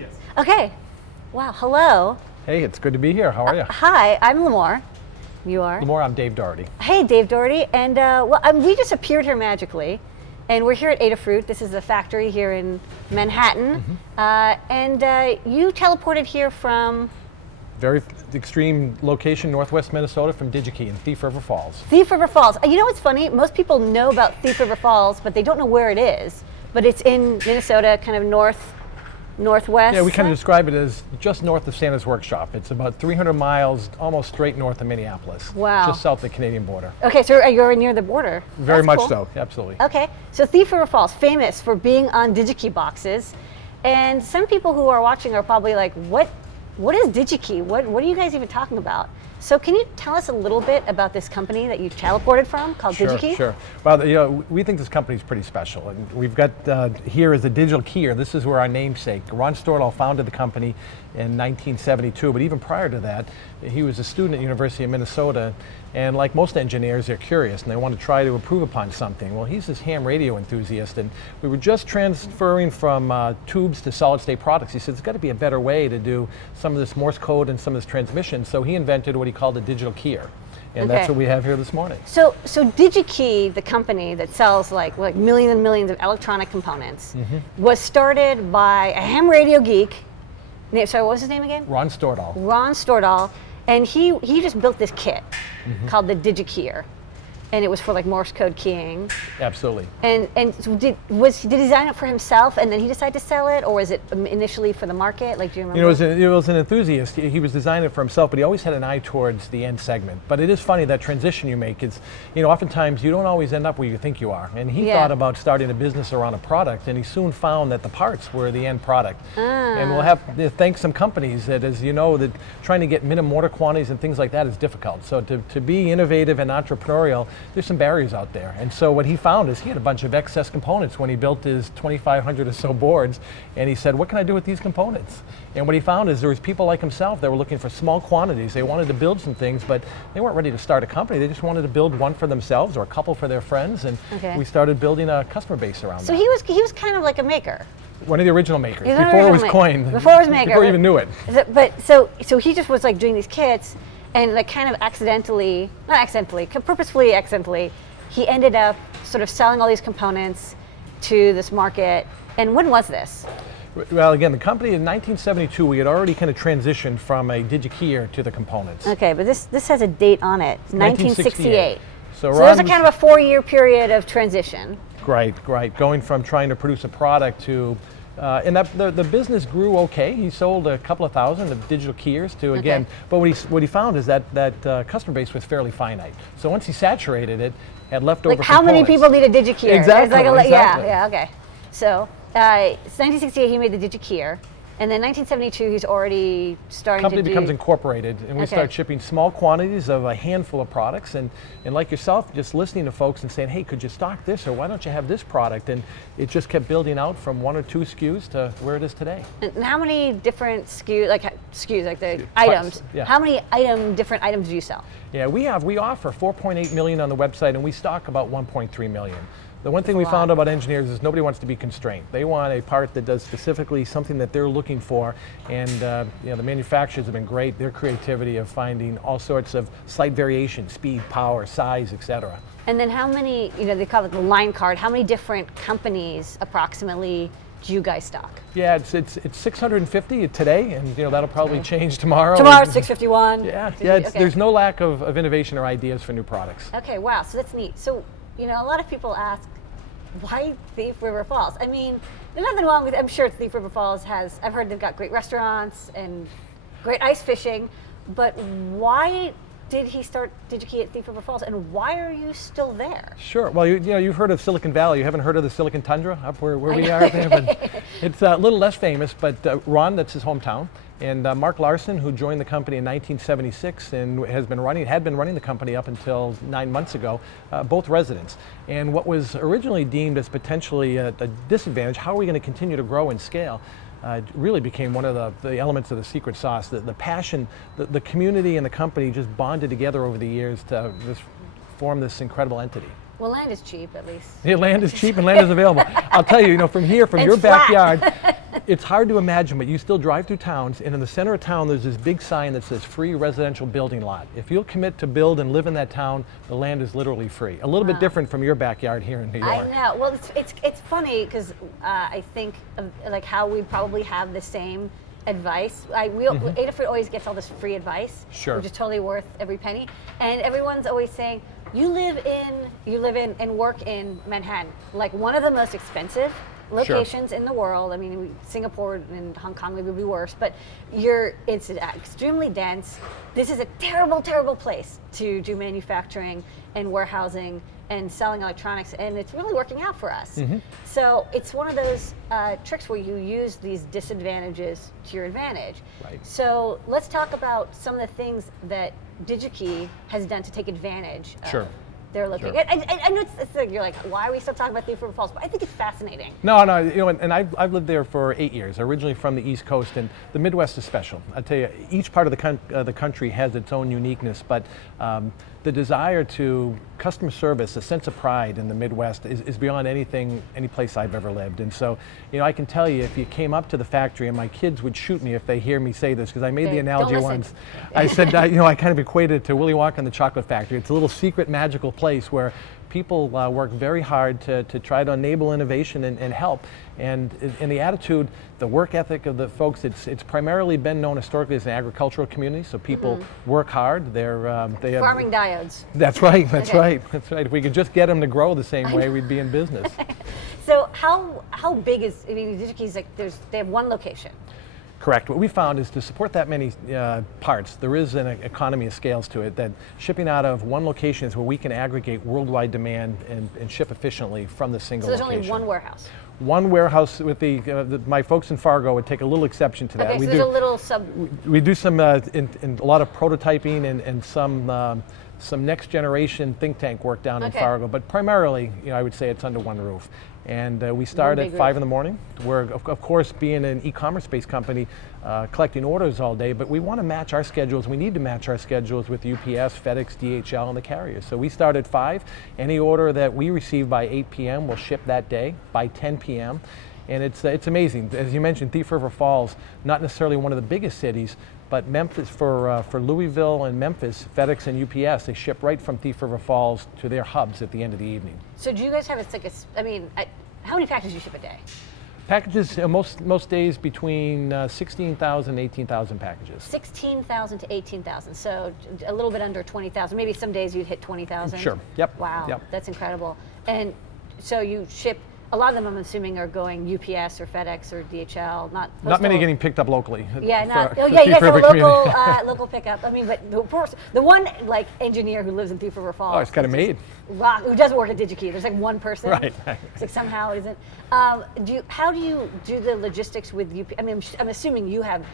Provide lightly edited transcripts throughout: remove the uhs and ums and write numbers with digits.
Yes. Okay. Wow, hello. Hey, it's good to be here. How are you? Hi, I'm Limor. You are? Limor, I'm Dave Doherty. Hey, Dave Doherty. And we just appeared here magically. And we're here at Adafruit. This is the factory here in Manhattan. You teleported here from? Very extreme location, northwest Minnesota, from Digi-Key in Thief River Falls. Thief River Falls. You know what's funny? Most people know about Thief River Falls, but they don't know where it is. But it's in Minnesota, kind of northwest. Yeah, we kind of describe it as just north of Santa's Workshop. It's about 300 miles, almost straight north of Minneapolis. Wow. Just south of the Canadian border. Okay, so you're near the border. Very That's much cool. so, absolutely. Okay, so Thief River Falls, famous for being on Digi-Key boxes. And some people who are watching are probably like, what is Digi-Key? What are you guys even talking about? So can you tell us a little bit about this company that you teleported from called Digi-Key? Sure. Well, we think this company is pretty special. And we've got here is the digital keyer. This is where our namesake. Ron Stordahl founded the company in 1972, but even prior to that, he was a student at University of Minnesota. And like most engineers, they're curious and they want to try to improve upon something. Well, he's this ham radio enthusiast, and we were just transferring from tubes to solid state products. He said, there's got to be a better way to do some of this Morse code and some of this transmission. So he invented what he called a digital keyer. And that's what we have here this morning. So Digi-Key, the company that sells like millions and millions of electronic components, was started by a ham radio geek. Sorry, what was his name again? Ron Stordahl. Ron Stordahl, and he just built this kit called the Digi-Keyer, and it was for like Morse code keying. Absolutely. And so did he design it for himself, and then he decided to sell it, or was it initially for the market? Like, do you remember? It was an enthusiast. He was designing it for himself, but he always had an eye towards the end segment. But it is funny, that transition you make is, oftentimes you don't always end up where you think you are. And he thought about starting a business around a product, and he soon found that the parts were the end product. And we'll have to thank some companies that, as you know, that trying to get minimum order quantities and things like that is difficult. So to be innovative and entrepreneurial, there's some barriers out there. And so what he found is he had a bunch of excess components when he built his 2,500 or so boards, and he said, what can I do with these components? And what he found is there was people like himself that were looking for small quantities. They wanted to build some things, but they weren't ready to start a company. They just wanted to build one for themselves or a couple for their friends, and we started building a customer base around that. So he was kind of like a maker. One of the original makers, before it was coined. Before it was maker. Before you even knew it. But so he just was like doing these kits, and like kind of purposefully accidentally, he ended up sort of selling all these components to this market. And when was this? Well, again, the company in 1972, we had already kind of transitioned from a Digi-Keyer to the components. Okay, but this has a date on it, 1968. So there's a kind of a 4-year period of transition. Right. Going from trying to produce a product to, and the business grew okay. He sold a couple of thousand of digital keyers to, again, but what he found is that customer base was fairly finite. So once he saturated it, had leftover Like how many people need a Digi-Keyer? Exactly. Yeah, okay. So it's 1968 he made the Digi-Keyer, and then 1972 he's already starting to do... The company becomes incorporated, and we start shipping small quantities of a handful of products, and like yourself, just listening to folks and saying, hey, could you stock this, or why don't you have this product? And it just kept building out from 1 or 2 SKUs to where it is today. And how many different SKUs, like the items, how many different items do you sell? Yeah, we offer 4.8 million on the website, and we stock about 1.3 million. The one thing we found about engineers is nobody wants to be constrained. They want a part that does specifically something that they're looking for, and the manufacturers have been great. Their creativity of finding all sorts of slight variation, speed, power, size, etc. And then how many, they call it the line card, how many different companies approximately do you guys stock? Yeah, it's 650 today, and that'll probably change tomorrow. Tomorrow it's 651. There's no lack of innovation or ideas for new products. Okay, wow, so that's neat. So, a lot of people ask, why Thief River Falls? I mean, there's nothing wrong with it. I'm sure Thief River Falls I've heard they've got great restaurants and great ice fishing, but why did he start Digi-Key at Thief River Falls, and why are you still there? Sure. Well, you've heard of Silicon Valley. You haven't heard of the Silicon Tundra up where we are there, but it's a little less famous. But Ron, that's his hometown, and Mark Larson, who joined the company in 1976 and had been running the company up until 9 months ago, both residents. And what was originally deemed as potentially a disadvantage, how are we going to continue to grow and scale? Really became one of the elements of the secret sauce. The passion, the community and the company just bonded together over the years to just form this incredible entity. Well, land is cheap, at least. Yeah, land is cheap and land is available. I'll tell you, from here, from your flat. backyard, It's hard to imagine, but you still drive through towns, and in the center of town there's this big sign that says free residential building lot. If you'll commit to build and live in that town, the land is literally free. A little bit different from your backyard here in New York. I know. Well, it's funny because I think of like how we probably have the same advice. Adafruit always gets all this free advice, Sure. which is totally worth every penny. And everyone's always saying, you live in and work in Manhattan, like one of the most expensive locations in the world. I mean, Singapore and Hong Kong maybe would be worse, but it's extremely dense. This is a terrible, terrible place to do manufacturing and warehousing and selling electronics, and it's really working out for us. So it's one of those tricks where you use these disadvantages to your advantage. Right. So let's talk about some of the things that Digi-Key has done to take advantage of their location. Sure. I know it's like, you're like, why are we still talking about Thief River Falls? But I think it's fascinating. No, and I've lived there for 8 years, originally from the East Coast, and the Midwest is special. I tell you, each part of the country has its own uniqueness, but the desire to customer service, a sense of pride in the Midwest is beyond any place I've ever lived. And so, I can tell you, if you came up to the factory, and my kids would shoot me if they hear me say this, because I made the analogy once. I said, I kind of equated it to Willy Wonka and the Chocolate Factory. It's a little secret magical place where people work very hard to try to enable innovation and help. And in the attitude, the work ethic of the folks, it's primarily been known historically as an agricultural community, so people work hard. They have Farming diodes. That's right, that's right. If we could just get them to grow the same way, we'd be in business. So how big is, Digi-Key's like, they have one location. Correct. What we found is to support that many parts, there is an economy of scales to it, that shipping out of one location is where we can aggregate worldwide demand and ship efficiently from the single location. So there's only one warehouse? One warehouse. With my folks in Fargo would take a little exception to that. Okay, so there's a little we do some in a lot of prototyping and some next generation think tank work down in Fargo, but primarily, I would say it's under one roof. And we start at 5 in the morning. We're, of course, being an e-commerce-based company, collecting orders all day, but we want to match our schedules. We need to match our schedules with UPS, FedEx, DHL, and the carriers. So we start at 5. Any order that we receive by 8 p.m. will ship that day by 10 p.m. And it's amazing. As you mentioned, Thief River Falls, not necessarily one of the biggest cities, but Memphis, for Louisville and Memphis, FedEx and UPS, they ship right from Thief River Falls to their hubs at the end of the evening. So do you guys have how many packages do you ship a day? Packages, most days between 16,000 and 18,000 packages. 16,000 to 18,000, so a little bit under 20,000. Maybe some days you'd hit 20,000. Sure, yep. Wow, yep. That's incredible. And so you ship, a lot of them I'm assuming are going UPS or FedEx or DHL, not many getting picked up locally. Yeah, you guys have a local pickup. I mean, but the one like engineer who lives in Thief River Falls. Oh, it's got it made. Who doesn't work at Digi-Key. There's like one person. Right. It's like somehow it isn't. How do you do the logistics with UPS? I mean, I'm assuming you have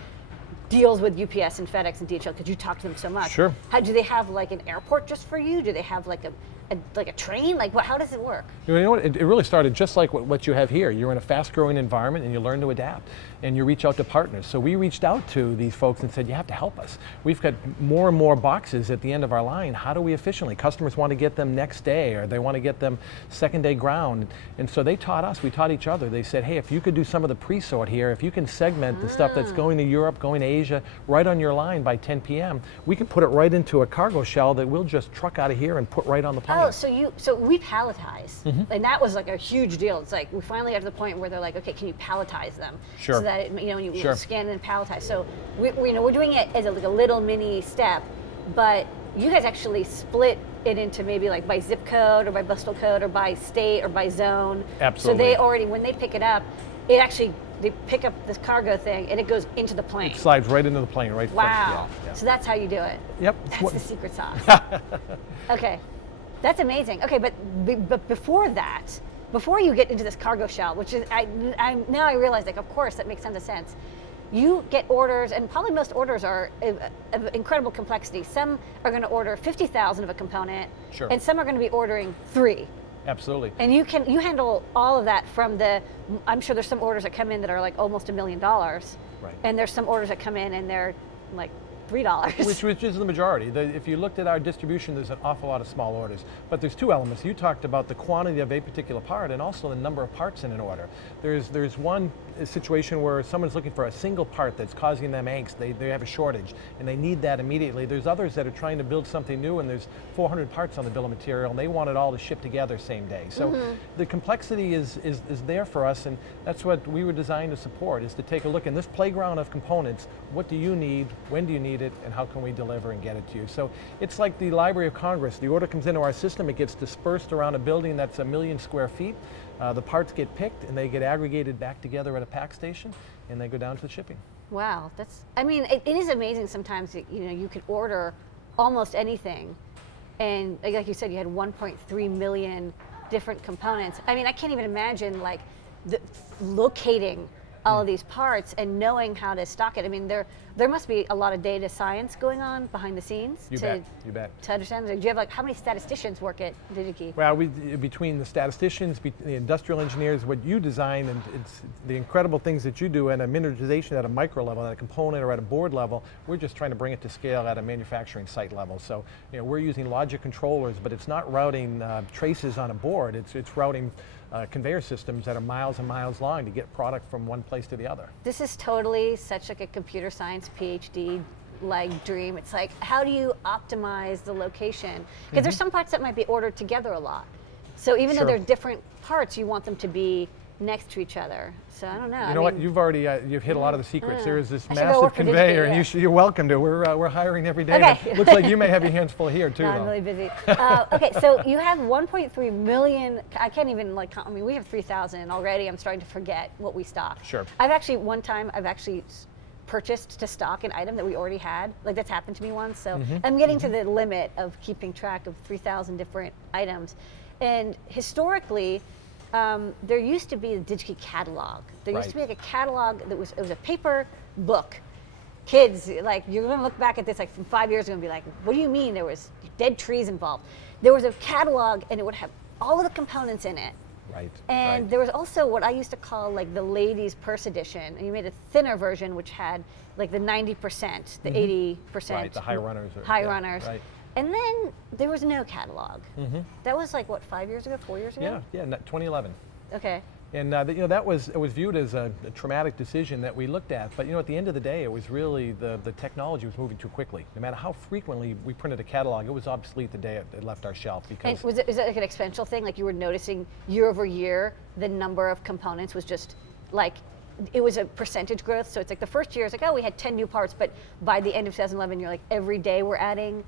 deals with UPS and FedEx and DHL because you talk to them so much. Sure. How do they have like an airport just for you? Do they have like a train? Like how does it work? You know what? It really started just like what you have here. You're in a fast-growing environment and you learn to adapt, and you reach out to partners. So we reached out to these folks and said, you have to help us. We've got more and more boxes at the end of our line. How do we efficiently? Customers want to get them next day, or they want to get them second day ground. And so they taught us, we taught each other. They said, hey, if you could do some of the pre-sort here, if you can segment the stuff that's going to Europe, going to Asia, right on your line by 10 p.m., we can put it right into a cargo shell that we'll just truck out of here and put right on the plane. Oh, so we palletize, and that was like a huge deal. It's like we finally got to the point where they're like, okay, can you palletize them? Sure. So that you scan and palletize. So we're doing it as like a little mini step, but you guys actually split it into maybe like by zip code or by postal code or by state or by zone. Absolutely. So they already, when they pick it up, they pick up this cargo thing and it goes into the plane. It slides right into the plane, right? Wow. Yeah. So that's how you do it. Yep. That's the secret sauce. Okay. That's amazing. Okay, but before that, before you get into this cargo shell, which is now I realize, like, of course that makes tons of sense. You get orders, and probably most orders are of incredible complexity. Some are going to order 50,000 of a component, sure, and some are going to be ordering 3. Absolutely. And you handle all of that from I'm sure there's some orders that come in that are like almost $1 million. Right. And there's some orders that come in and they're like $3. Which is the majority. If you looked at our distribution, there's an awful lot of small orders. But there's 2 elements. You talked about the quantity of a particular part and also the number of parts in an order. There's one a situation where someone's looking for a single part that's causing them angst, they have a shortage, and they need that immediately. There's others that are trying to build something new, and there's 400 parts on the bill of material, and they want it all to ship together same day. So the complexity is there for us, and that's what we were designed to support, is to take a look in this playground of components. What do you need, when do you need it, and how can we deliver and get it to you? So it's like the Library of Congress. The order comes into our system, it gets dispersed around a building that's 1 million square feet. The parts get picked and they get aggregated back together at a pack station, and they go down to the shipping. Wow, it is amazing sometimes that, you could order almost anything, and like you said, you had 1.3 million different components. I mean, I can't even imagine like locating all of these parts and knowing how to stock it. I mean, there must be a lot of data science going on behind the scenes You bet. to understand. Do you have how many statisticians work at Digi-Key? Well, between the statisticians, the industrial engineers, what you design, and it's the incredible things that you do, and a miniaturization at a micro level, at a component or at a board level, we're just trying to bring it to scale at a manufacturing site level. So, we're using logic controllers, but it's not routing traces on a board. It's routing conveyor systems that are miles and miles long to get product from one place to the other. This is totally such like a computer science PhD like dream. It's like, how do you optimize the location? Because there's some parts that might be ordered together a lot. So even though they're different parts, you want them to be next to each other. So I don't know. You know what? You've already you've hit a lot of the secrets. There is this I should go massive work for conveyor, Digi-Key, and you're welcome to. We're hiring every day. Okay. But looks like you may have your hands full here too. No, I'm though. really busy. Okay, so you have 1.3 million. I can't even we have 3,000 already. I'm starting to forget what we stock. Sure. One time I've actually purchased to stock an item that we already had. Like that's happened to me once. So I'm getting to the limit of keeping track of 3,000 different items. And historically, there used to be a Digi-Key catalog. There used to be like a catalog that was a paper book. Kids, like you're going to look back at this like from 5 years ago and be like, what do you mean there was dead trees involved? There was a catalog and it would have all of the components in it. Right. And there was also what I used to call like the ladies' purse edition. And you made a thinner version which had like the 90%, the 80%. Right, the high runners. Runners. Right. And then there was no catalog. That was like what, 5 years ago, 4 years ago? Yeah, 2011. Okay. And that was viewed as a traumatic decision that we looked at. But at the end of the day, it was really the technology was moving too quickly. No matter how frequently we printed a catalog, it was obsolete the day it left our shelf. Because and is it like an exponential thing? Like you were noticing year over year, the number of components was just like, it was a percentage growth. So it's like the first year, it's like, oh, we had 10 new parts. But by the end of 2011, you're like, every day we're adding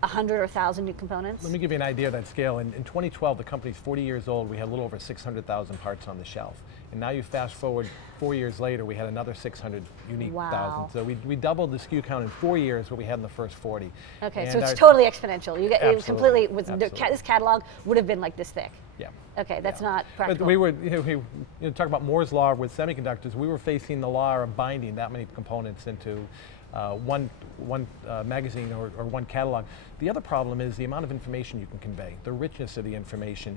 100 or 1,000 new components? Let me give you an idea of that scale. In 2012, the company's 40 years old. We had a little over 600,000 parts on the shelf. And now you fast forward 4 years later, we had another 600 unique thousand. So we doubled the SKU count in 4 years what we had in the first 40. Okay, and so it's totally exponential. You get it completely. This catalog would have been like this thick. Yeah. Okay, that's not practical. But we were, talk about Moore's law with semiconductors. We were facing the law of binding that many components into one magazine or one catalog. The other problem is the amount of information you can convey, the richness of the information.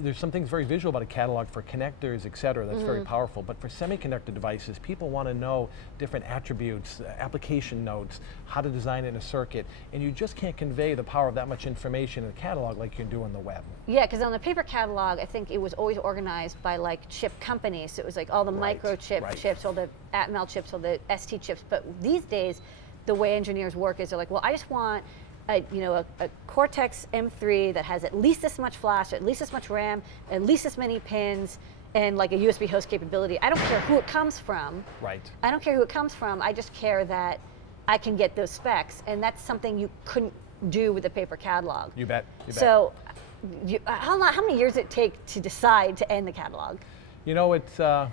There's some things very visual about a catalog for connectors, et cetera, that's very powerful. But for semiconductor devices, people want to know different attributes, application notes, how to design it in a circuit, and you just can't convey the power of that much information in a catalog like you can do on the web. Yeah, because on the paper catalog, I think it was always organized by like chip companies. So it was like all the microchip chips, all the Atmel chips, all the ST chips. But these days, the way engineers work is they're like, well, I just want a Cortex M3 that has at least this much flash, at least this much RAM, at least this many pins, and like a USB host capability. I don't care who it comes from. Right. I don't care who it comes from. I just care that I can get those specs, and that's something you couldn't do with a paper catalog. You bet. So, how many years did it take to decide to end the catalog? It's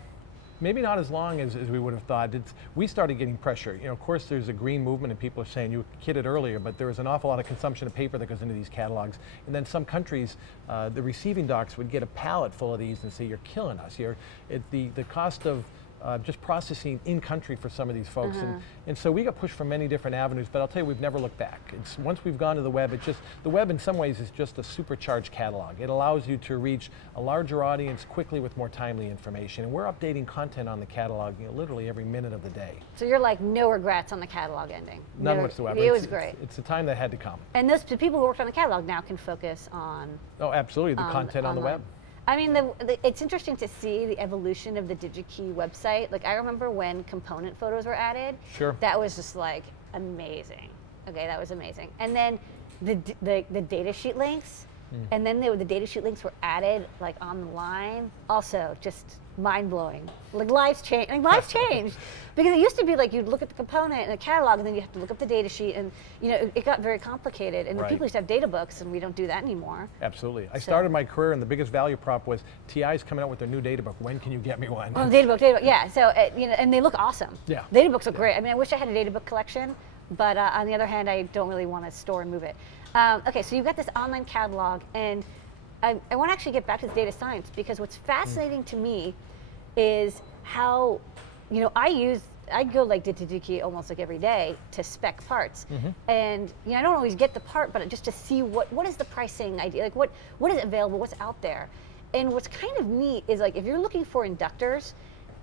maybe not as long as we would have thought. We started getting pressure. Of course, there's a green movement, and people are saying, you kidded earlier, but there was an awful lot of consumption of paper that goes into these catalogs. And then some countries, the receiving docks would get a pallet full of these and say, you're killing us. The cost of just processing in country for some of these folks. And so we got pushed from many different avenues, but I'll tell you, we've never looked back. Once we've gone to the web, the web in some ways is just a supercharged catalog. It allows you to reach a larger audience quickly with more timely information. And we're updating content on the catalog literally every minute of the day. So you're like, no regrets on the catalog ending? None whatsoever. It was great. It's the time that had to come. And the people who worked on the catalog now can focus on... Oh, absolutely, the content on the web. I mean, it's interesting to see the evolution of the Digi-Key website. Like, I remember when component photos were added. Sure. That was just like amazing. Okay, that was amazing. And then the data sheet links, and then the data sheet links were added like on the line. Also, just mind blowing. Like lives change. Like lives changed because it used to be like you'd look at the component in the catalog, and then you have to look up the data sheet, and it got very complicated. And Right. people used to have data books, and we don't do that anymore. Absolutely. I started my career, and the biggest value prop was TI's coming out with their new data book. When can you get me one? Well, data book, yeah. So and they look awesome. Yeah. Data books look great. I mean, I wish I had a data book collection, but on the other hand, I don't really want to store and move it. Okay, so you've got this online catalog, and I want to actually get back to the data science, because what's fascinating to me is how, I go like to Digi-Key almost like every day to spec parts, and I don't always get the part, but just to see what is the pricing idea, like what is available, what's out there, and what's kind of neat is like if you're looking for inductors,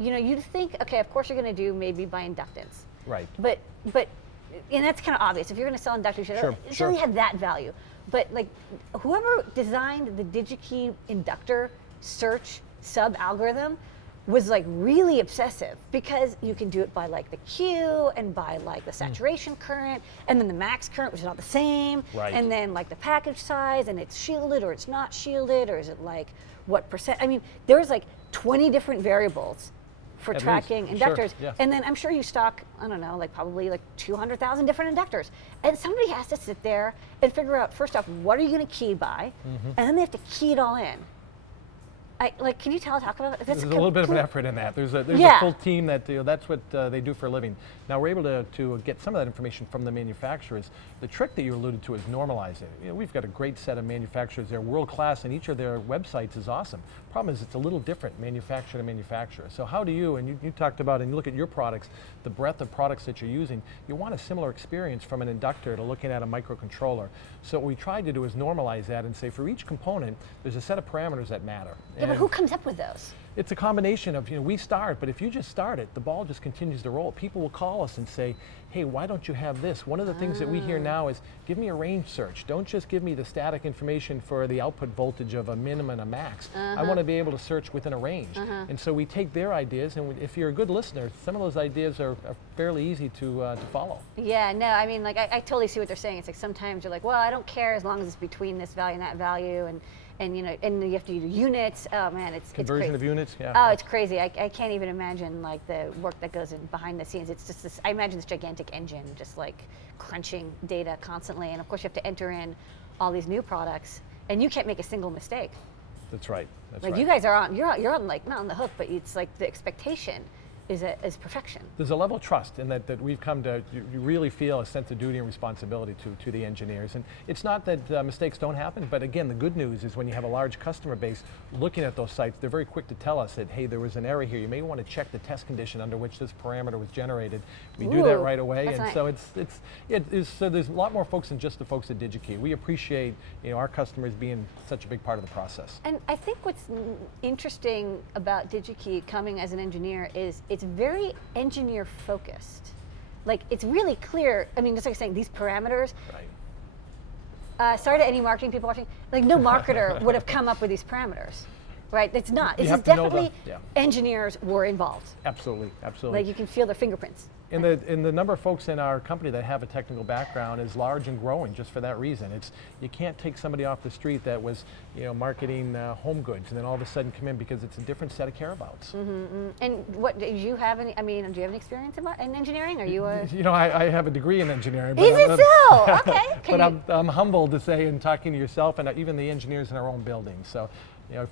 you'd think, okay, of course you're going to do maybe by inductance, Right. but and that's kind of obvious. If you're going to sell inductors, it doesn't really have that value. But like whoever designed the Digi-Key inductor search sub algorithm was like really obsessive, because you can do it by like the Q and by like the saturation current, and then the max current, which is not the same, Right. and then like the package size, and it's shielded or it's not shielded, or is it like what percent? I mean, there's like 20 different variables for At tracking least. Sure, inductors. yeah. And then I'm sure you stock, I don't know, like probably like 200,000 different inductors. And somebody has to sit there and figure out, first off, what are you going to key by? And then they have to key it all in. Can you talk about it? There's a little bit of an effort in that. There's a full team that that's what they do for a living. Now we're able to get some of that information from the manufacturers. The trick that you alluded to is normalizing it. We've got a great set of manufacturers. They're world class, and each of their websites is awesome. Problem is, it's a little different manufacturer to manufacturer. So how do you, and you talked about, and you look at your products, the breadth of products that you're using, you want a similar experience from an inductor to looking at a microcontroller. So what we tried to do is normalize that and say, for each component, there's a set of parameters that matter. Yeah, but who comes up with those? It's a combination of, we start, but if you just start it, the ball just continues to roll. People will call us and say, hey, why don't you have this? One of the things that we hear now is, give me a range search. Don't just give me the static information for the output voltage of a min and a max. I want to be able to search within a range. And so we take their ideas, and if you're a good listener, some of those ideas are fairly easy to follow. Yeah, no, I mean, like I totally see what they're saying. It's like sometimes you're like, well, I don't care as long as it's between this value and that value, and you have to do units. Oh man, it's Conversion crazy. of units, yeah. Oh, it's crazy. I can't even imagine like the work that goes in behind the scenes. It's just this. I imagine this gigantic engine just like crunching data constantly, and of course you have to enter in all these new products, and you can't make a single mistake. That's right. That's Like right. you guys are on. You're on like not on the hook, but it's like the expectation is perfection. There's a level of trust in that we've come to, you really feel a sense of duty and responsibility to the engineers. And it's not that mistakes don't happen, but again, the good news is when you have a large customer base looking at those sites, they're very quick to tell us that, hey, there was an error here. You may want to check the test condition under which this parameter was generated. We do that right away. That's And nice. so so there's a lot more folks than just the folks at Digi-Key. We appreciate our customers being such a big part of the process. And I think what's interesting about Digi-Key coming as an engineer is it's very engineer focused. Like it's really clear. I mean, just like saying these parameters. Right. Sorry to any marketing people watching. Like no marketer would have come up with these parameters, right? It's not. This is definitely engineers were involved. Absolutely, absolutely. Like you can feel their fingerprints. And the number of folks in our company that have a technical background is large and growing just for that reason. You can't take somebody off the street that was marketing home goods and then all of a sudden come in, because it's a different set of careabouts. And what do you have any? I mean, do you have any experience in engineering? Are you a? I have a degree in engineering. Is it so? Okay. But I'm humbled to say, in talking to yourself and even the engineers in our own building. So.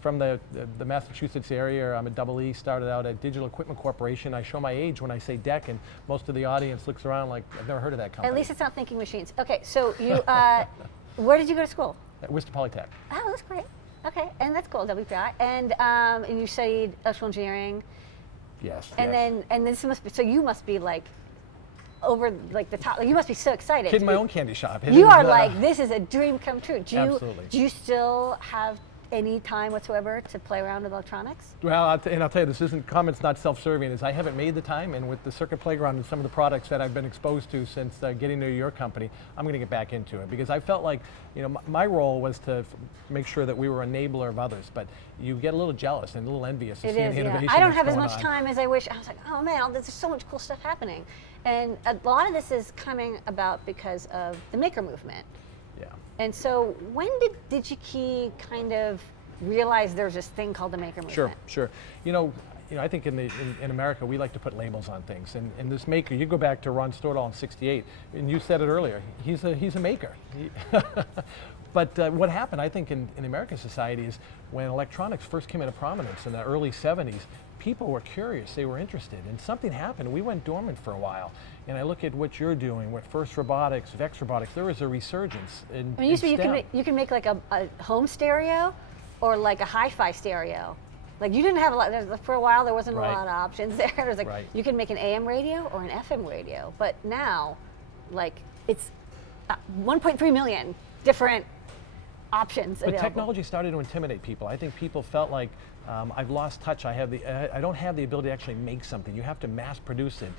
From the Massachusetts area, I'm a double E, started out at Digital Equipment Corporation. I show my age when I say DEC, and most of the audience looks around like, I've never heard of that company. At least it's not Thinking Machines. Okay, so you, where did you go to school? At Worcester Polytech. Oh, that's great. Okay, and that's cool, WPI. And you studied electrical engineering. Yes. And then this must be, so you must be like over like the top. Like, you must be so excited. Kid in my own candy shop. You are like, this is a dream come true. Absolutely. Do you still have any time whatsoever to play around with electronics? Well, I'll tell you, this isn't comment's not self-serving. Is I haven't made the time, and with the Circuit Playground and some of the products that I've been exposed to since getting to your company, I'm going to get back into it because I felt like, my role was to make sure that we were an enabler of others. But you get a little jealous and a little envious to see the innovation. I don't that's have as going much on. time as I wish. I was like, oh man, there's so much cool stuff happening, and a lot of this is coming about because of the maker movement. Yeah. And so, when did Digi-Key kind of realize there's this thing called the maker movement? Sure. I think in America we like to put labels on things, and this maker. You go back to Ron Stordahl in '68, and you said it earlier. He's a maker. But what happened, I think, in American society is when electronics first came into prominence in the early '70s. People were curious, they were interested, and something happened. We went dormant for a while. And I look at what you're doing with First Robotics, Vex Robotics, there was a resurgence in I mean, used to be STEM. you can make like a home stereo or like a hi-fi stereo. Like you didn't have a lot, for a while there wasn't a lot of options there. It was like you can make an AM radio or an FM radio. But now, like it's 1.3 million different options But available. technology started to intimidate people. I think people felt like I've lost touch. I don't have the ability to actually make something. You have to mass produce it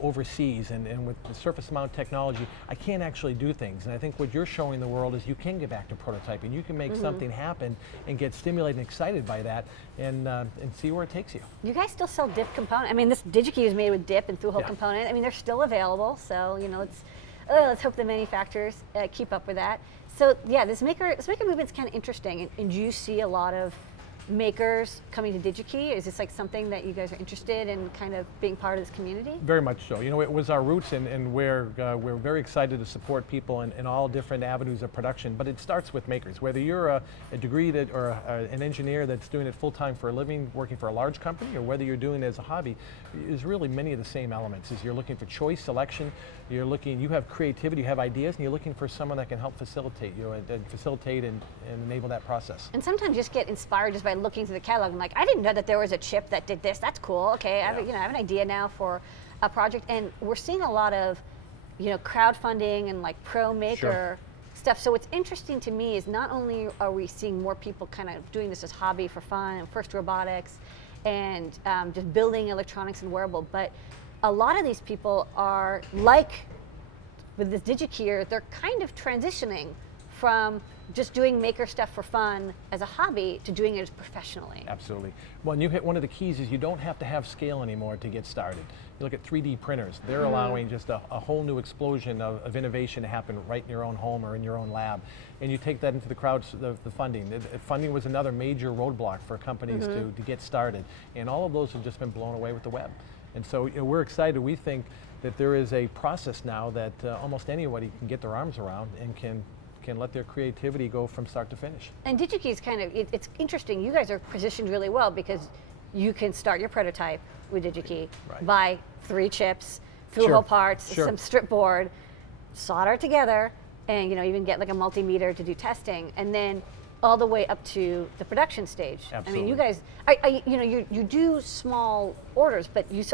overseas, and with the surface mount technology, I can't actually do things. And I think what you're showing the world is you can get back to prototyping. You can make something happen and get stimulated and excited by that, and see where it takes you. You guys still sell dip components? I mean, this Digi-Key is made with dip and through-hole component. I mean, they're still available. So let's hope the manufacturers keep up with that. So yeah, this maker movement's kind of interesting. And do you see a lot of makers coming to Digi-Key? Is this like something that you guys are interested in kind of being part of this community? Very much so. It was our roots, and we're very excited to support people in all different avenues of production. But it starts with makers. Whether you're a degree or an engineer that's doing it full time for a living, working for a large company, or whether you're doing it as a hobby, is really many of the same elements. Is you're looking for choice, selection. You have creativity, you have ideas, and you're looking for someone that can help facilitate you and enable that process. And sometimes you just get inspired just by looking through the catalog and like, I didn't know that there was a chip that did this. That's cool. Okay, I have an idea now for a project, and we're seeing a lot of crowdfunding and like pro maker stuff. So what's interesting to me is not only are we seeing more people kind of doing this as hobby for fun and First Robotics and just building electronics and wearable, but a lot of these people are like with this Digi-Key, they're kind of transitioning from just doing maker stuff for fun as a hobby to doing it professionally. Absolutely. Well, and you hit one of the keys is you don't have to have scale anymore to get started. You look at 3D printers, they're allowing just a whole new explosion of innovation to happen right in your own home or in your own lab. And you take that into the funding. Funding was another major roadblock for companies to get started. And all of those have just been blown away with the web. And so we're excited. We think that there is a process now that almost anybody can get their arms around and can let their creativity go from start to finish. And Digi-Key is kind of, it's interesting. You guys are positioned really well because you can start your prototype with Digi-Key, buy 3 chips, through-hole parts, some strip board, solder together, and even get like a multimeter to do testing, and then all the way up to the production stage. Absolutely. I mean, you guys, you do small orders, but you're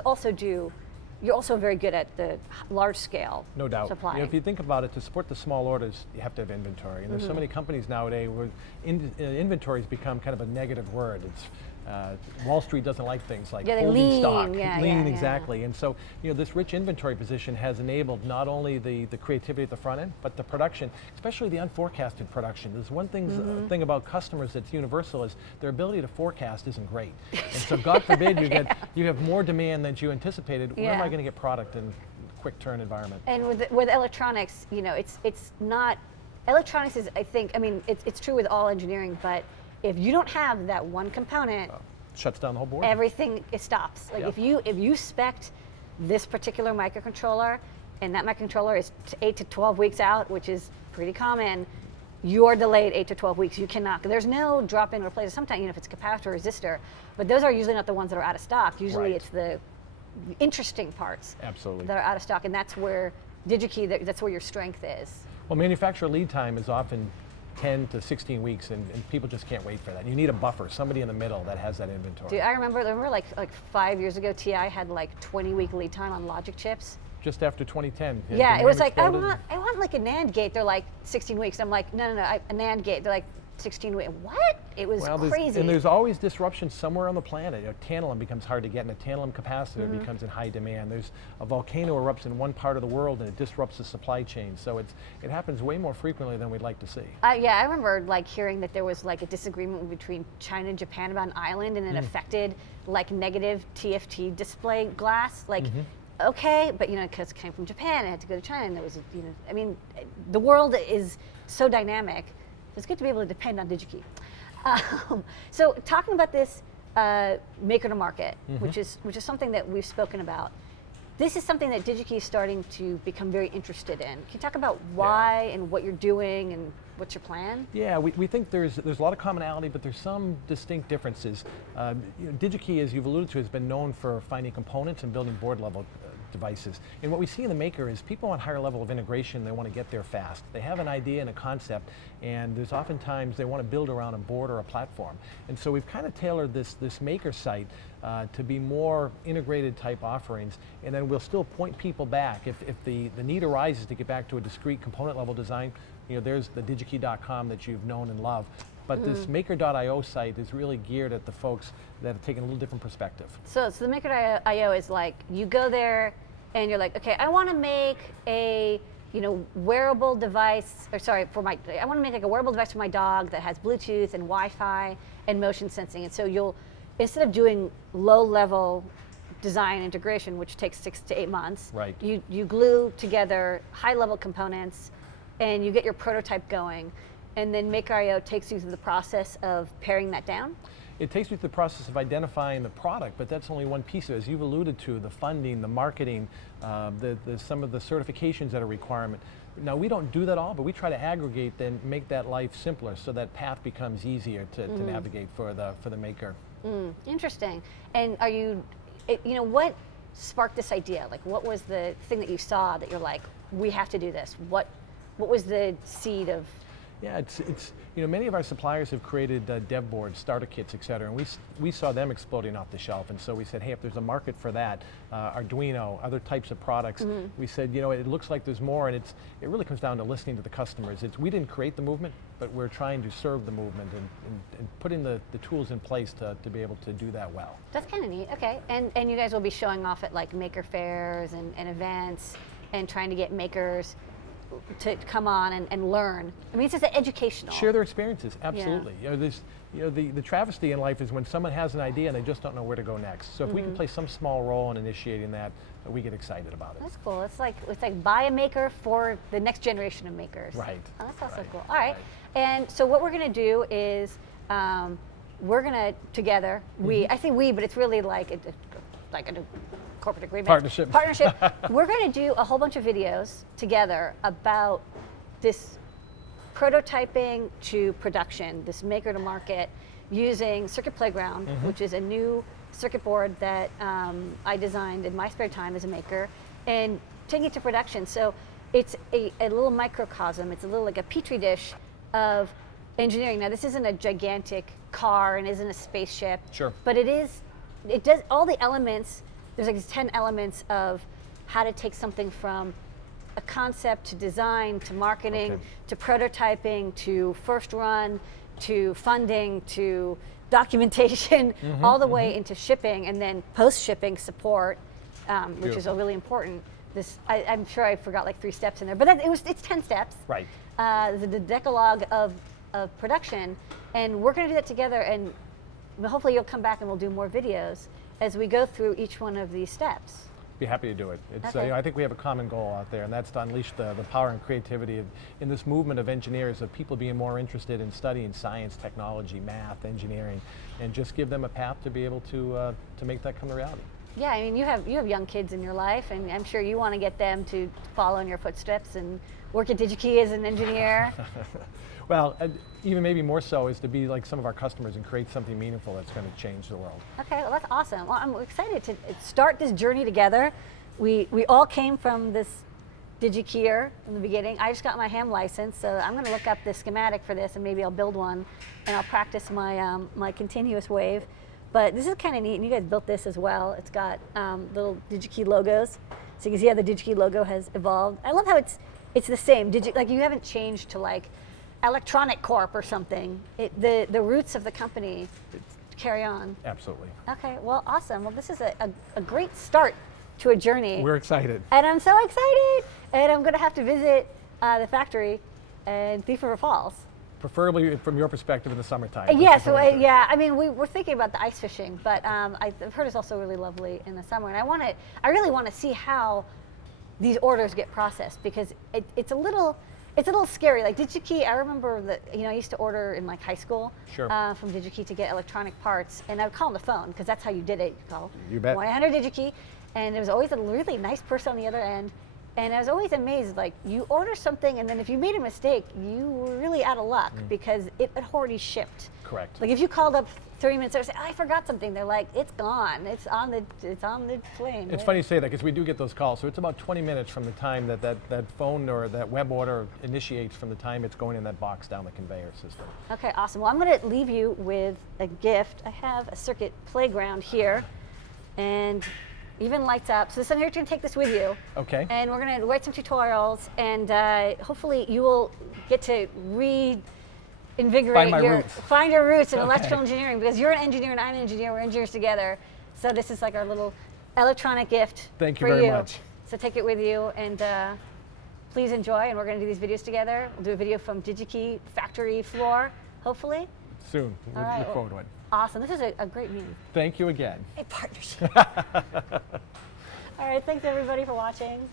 also very good at the large scale no doubt. supply. If you think about it, to support the small orders, you have to have inventory. And there's so many companies nowadays where inventory has become kind of a negative word. It's Wall Street doesn't like things like holding lean, stock. lean, exactly. And so this rich inventory position has enabled not only the creativity at the front end, but the production, especially the unforecasted production. There's one thing about customers that's universal is their ability to forecast isn't great. And so God forbid you have more demand than you anticipated. Where am I going to get product in a quick turn environment? And with electronics, it's not, electronics is, it's true with all engineering, but if you don't have that one component, shuts down the whole board. Everything stops. Like if you spec'd this particular microcontroller, and that microcontroller is 8 to 12 weeks out, which is pretty common, you're delayed 8 to 12 weeks. You cannot. There's no drop-in replace. Sometimes if it's capacitor or resistor, but those are usually not the ones that are out of stock. Usually it's the interesting parts that are out of stock, and that's where Digi-Key, that's where your strength is. Well, manufacturer lead time is often 10 to 16 weeks, and people just can't wait for that. You need a buffer, somebody in the middle that has that inventory. Dude, I remember like 5 years ago, TI had like 20-week lead time on logic chips. Just after 2010. Yeah, it was like, I want like a NAND gate. They're like 16 weeks. I'm like, no, a NAND gate. They're like 16 weeks. What? It was Well, crazy. there's always disruption somewhere on the planet. Tantalum becomes hard to get, and a tantalum capacitor becomes in high demand. There's a volcano erupts in one part of the world, and it disrupts the supply chain. So it happens way more frequently than we'd like to see. Yeah, I remember like hearing that there was like a disagreement between China and Japan about an island, and it affected like negative TFT display glass. Like, okay, but because it came from Japan, it had to go to China, and there was, I mean, the world is so dynamic. It's good to be able to depend on Digi-Key. So talking about this maker to market, which is something that we've spoken about. This is something that Digi-Key is starting to become very interested in. Can you talk about why and what you're doing and what's your plan? Yeah, we think there's a lot of commonality, but there's some distinct differences. Digi-Key, as you've alluded to, has been known for finding components and building board level devices. And what we see in the maker is people want higher level of integration. They want to get there fast. They have an idea and a concept, and there's oftentimes they want to build around a board or a platform. And so we've kind of tailored this maker site to be more integrated type offerings, and then we'll still point people back if the need arises to get back to a discrete component level design. There's the digikey.com that you've known and loved. But this maker.io site is really geared at the folks that have taken a little different perspective. So the maker.io is like, you go there and you're like, okay, I want to make a wearable device, I want to make like a wearable device for my dog that has Bluetooth and Wi-Fi and motion sensing. And so you'll, instead of doing low level design integration, which takes 6 to 8 months, right. you glue together high level components and you get your prototype going. And then Maker.io takes you through the process of paring that down? It takes you through the process of identifying the product, but that's only one piece of it. As you've alluded to, the funding, the marketing, some of the certifications that are a requirement. Now, we don't do that all, but we try to aggregate and make that life simpler so that path becomes easier to navigate for the maker. Interesting. And are you, what sparked this idea? Like, what was the thing that you saw that you're like, we have to do this? What was the seed of? Yeah, it's many of our suppliers have created dev boards, starter kits, et cetera, and we saw them exploding off the shelf, and so we said, hey, if there's a market for that, Arduino, other types of products, we said, it looks like there's more, and it really comes down to listening to the customers. We didn't create the movement, but we're trying to serve the movement and putting the tools in place to be able to do that well. That's kind of neat. Okay, and you guys will be showing off at like maker fairs and events and trying to get makers to come on and learn. I mean, it's just educational. Share their experiences, absolutely. Yeah. The travesty in life is when someone has an idea and they just don't know where to go next. So if we can play some small role in initiating that, we get excited about it. That's cool. It's like buy a maker for the next generation of makers. Right. Oh, that's also right. cool. All right. And so what we're going to do is we're going to together. I say we, but it's really like a corporate agreement. Partnership. We're going to do a whole bunch of videos together about this prototyping to production, this maker to market, using Circuit Playground, which is a new circuit board that I designed in my spare time as a maker, and taking it to production. So it's a little microcosm. It's a little like a petri dish of engineering. Now, this isn't a gigantic car and isn't a spaceship. Sure. But it does all the elements. There's like 10 elements of how to take something from a concept to design to marketing to prototyping to first run to funding to documentation all the way into shipping and then post-shipping support, which is really important. I'm sure I forgot like 3 steps in there, but it's 10 steps. Right. The decalogue of production, and we're going to do that together, and hopefully you'll come back and we'll do more videos as we go through each one of these steps. Be happy to do it. It's, Okay. I think we have a common goal out there, and that's to unleash the power and creativity in this movement of engineers, of people being more interested in studying science, technology, math, engineering, and just give them a path to be able to make that come to reality. Yeah, I mean, you have young kids in your life, and I'm sure you want to get them to follow in your footsteps and work at Digi-Key as an engineer. Well, even maybe more so is to be like some of our customers and create something meaningful that's going to change the world. Okay, well, that's awesome. Well, I'm excited to start this journey together. We all came from this Digi-Keyer in the beginning. I just got my ham license, so I'm going to look up the schematic for this, and maybe I'll build one, and I'll practice my my continuous wave. But this is kind of neat, and you guys built this as well. It's got little Digi-Key logos, so you can see how the Digi-Key logo has evolved. I love how it's the same. Like, you haven't changed to like Electronic Corp or something. The roots of the company carry on. Absolutely. Okay, well, awesome. Well, this is a great start to a journey. We're excited. And I'm so excited. And I'm going to have to visit the factory in Thief River Falls. Preferably from your perspective in the summertime. Yeah, so yeah, I mean, we're thinking about the ice fishing, but I've heard it's also really lovely in the summer. And I really want to see how these orders get processed, because it's a little scary. Like Digi-Key, I remember that, I used to order in like high school from Digi-Key to get electronic parts, and I would call on the phone because that's how you did it. You call You bet. 1-800 Digi-Key, and there was always a really nice person on the other end. And I was always amazed, like, you order something, and then if you made a mistake, you were really out of luck because it had already shipped. Correct. Like if you called up 30 minutes later and said, I forgot something, they're like, it's gone. It's on the plane. It's funny you say that, because we do get those calls. So it's about 20 minutes from the time that phone or that web order initiates from the time it's going in that box down the conveyor system. Okay, awesome. Well, I'm going to leave you with a gift. I have a circuit playground here, and even lights up. So you're going to take this with you. Okay. And we're going to write some tutorials, and hopefully you will get to reinvigorate find your roots in electrical engineering, because you're an engineer and I'm an engineer. We're engineers together. So this is like our little electronic gift. Thank you for very much. So take it with you, and please enjoy. And we're going to do these videos together. We'll do a video from Digi-Key factory floor, hopefully. Soon. We look forward to it. Awesome. This is a great meeting. Thank you again. A partnership. All right. Thanks, everybody, for watching.